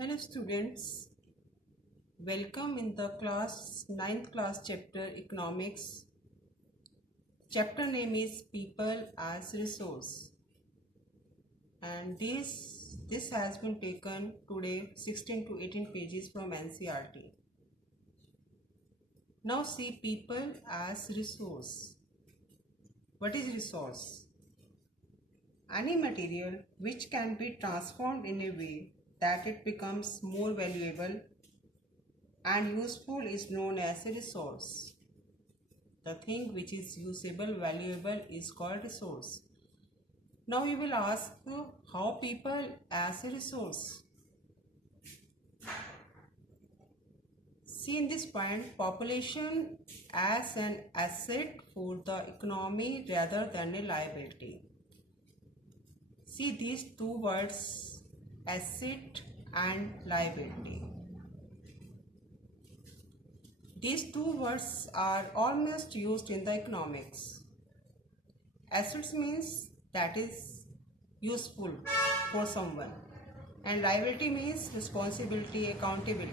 Hello students, welcome in the ninth class chapter economics. Chapter name is people as resource, and this has been taken today 16 to 18 pages from NCERT. Now see people as resource. What is resource? Any material which can be transformed in a way that it becomes more valuable and useful is known as a resource. The thing which is usable, valuable is called resource. Now you will ask how people as a resource. See in this point, population as an asset for the economy rather than a liability. See these two words, asset and liability. These two words are almost used in the economics. Assets means that is useful for someone, and liability means responsibility, accountability.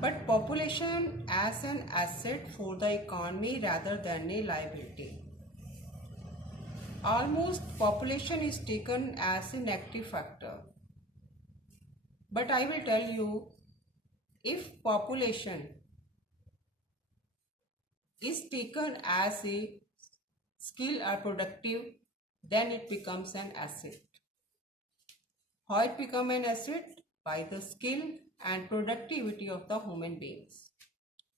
But population as an asset for the economy rather than a liability. Almost population is taken as a negative factor. But I will tell you, if population is taken as a skill or productive, then it becomes an asset. How it becomes an asset? By the skill and productivity of the human beings.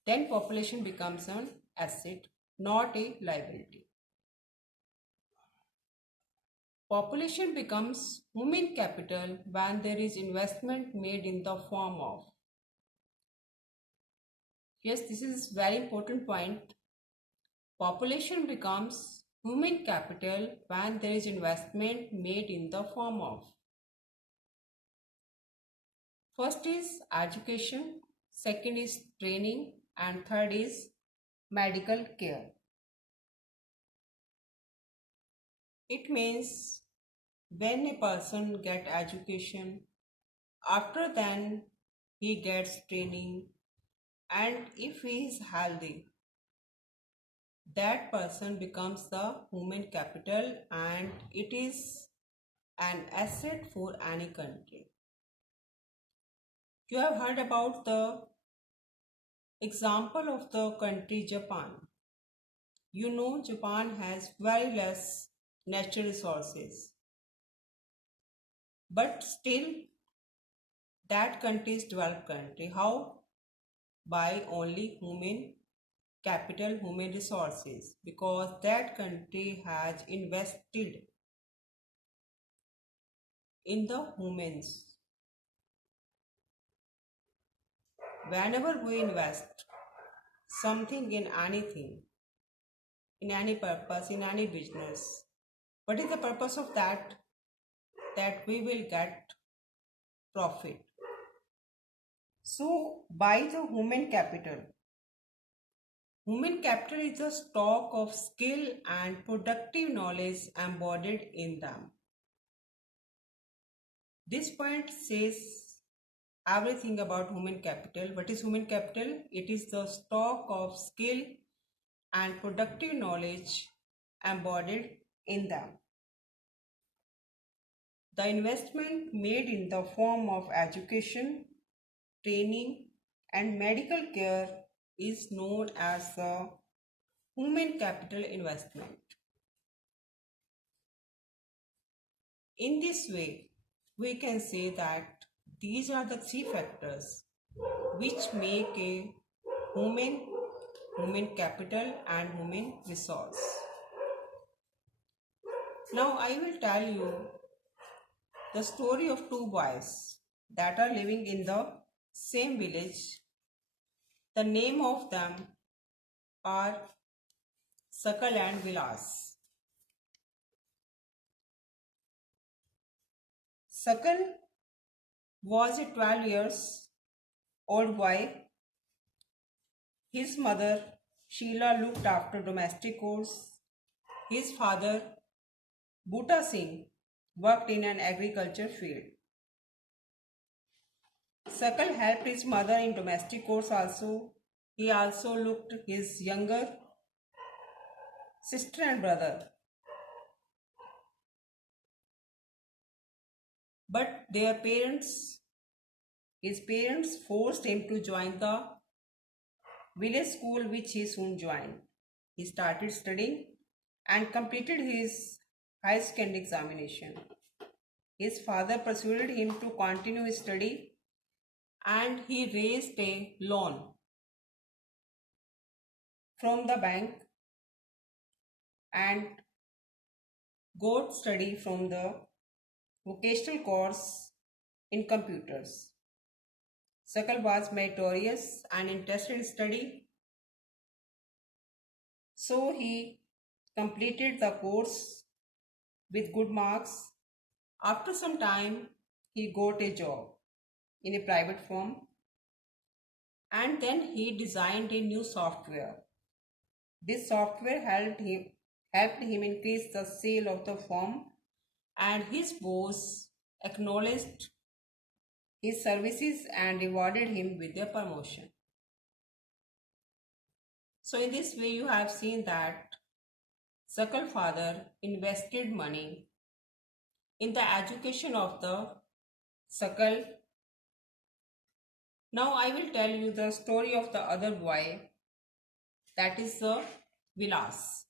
Then population becomes an asset, not a liability. Population becomes human capital when there is investment made in the form of. Yes, this is very important point. Population becomes human capital when there is investment made in the form of. First is education, second is training, and third is medical care. It means when a person gets education, after then he gets training, and if he is healthy, that person becomes the human capital and it is an asset for any country. You have heard about the example of the country Japan. You know Japan has very less natural resources, but still that country is developed country. How? By only human capital, human resources, because that country has invested in the humans. Whenever we invest something in anything, in any purpose, in any business, what is the purpose of that? That we will get profit. So by the human capital is a stock of skill and productive knowledge embodied in them. This point says everything about human capital. What is human capital? It is the stock of skill and productive knowledge embodied in them. The investment made in the form of education, training, and medical care is known as the human capital investment. In this way, we can say that these are the three factors which make a human capital and human resource. Now I will tell you the story of two boys that are living in the same village. The name of them are Sakal and Vilas. Sakal was a 12 years old boy. His mother Sheila looked after domestic chores. His father Bhuta Singh worked in an agriculture field. Sakal helped his mother in domestic chores also. He also looked his younger sister and brother. But his parents forced him to join the village school which he soon joined. He started studying and completed his high secondary examination. His father persuaded him to continue his study and he raised a loan from the bank and got study from the vocational course in computers. Sakal was meritorious and interested in study, so he completed the course with good marks. After some time, he got a job in a private firm and then he designed a new software. This software helped him increase the sale of the firm and his boss acknowledged his services and rewarded him with a promotion. So in this way you have seen that Sakal father invested money in the education of the Sakal. Now I will tell you the story of the other boy, that is the Vilas.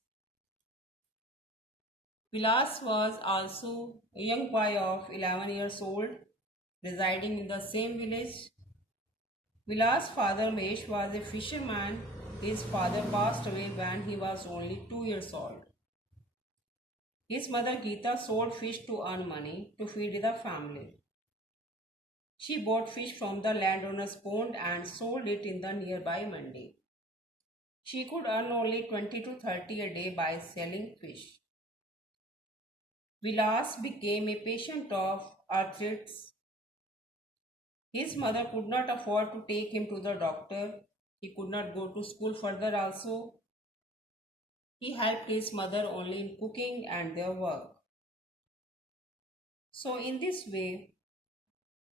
Vilas was also a young boy of 11 years old residing in the same village. Vilas' father Mesh was a fisherman. His father passed away when he was only 2 years old. His mother Geeta sold fish to earn money to feed the family. She bought fish from the landowner's pond and sold it in the nearby mandi. She could earn only 20 to 30 a day by selling fish. Vilas became a patient of arthritis. His mother could not afford to take him to the doctor. He could not go to school further also. He helped his mother only in cooking and their work. So in this way,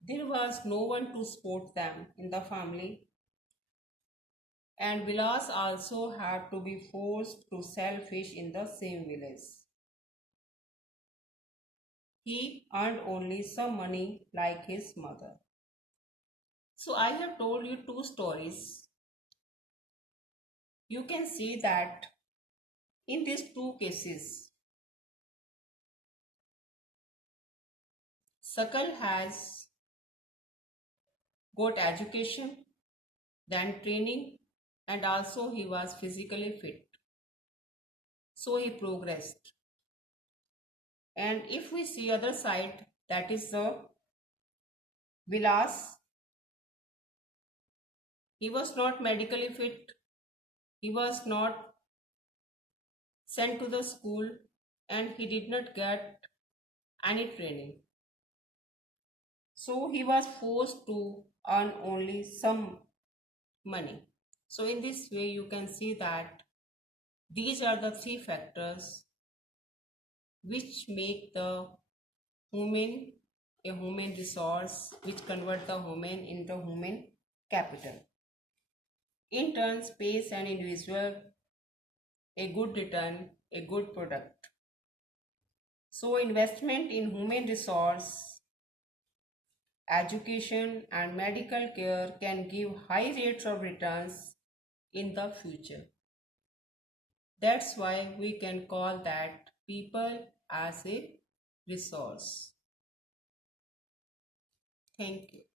there was no one to support them in the family. And Vilas also had to be forced to sell fish in the same village. He earned only some money like his mother. So I have told you two stories. You can see that in these two cases, Sakal has got education, then training, and also he was physically fit. So he progressed. And if we see other side, that is the Vilas, he was not medically fit, he was not sent to the school, and he did not get any training. So he was forced to earn only some money. So in this way you can see that these are the three factors which make the human a human resource, which convert the human into human capital. In turn, space an individual a good return, a good product. So investment in human resource, education and medical care can give high rates of returns in the future. That's why we can call that people as a resource. Thank you.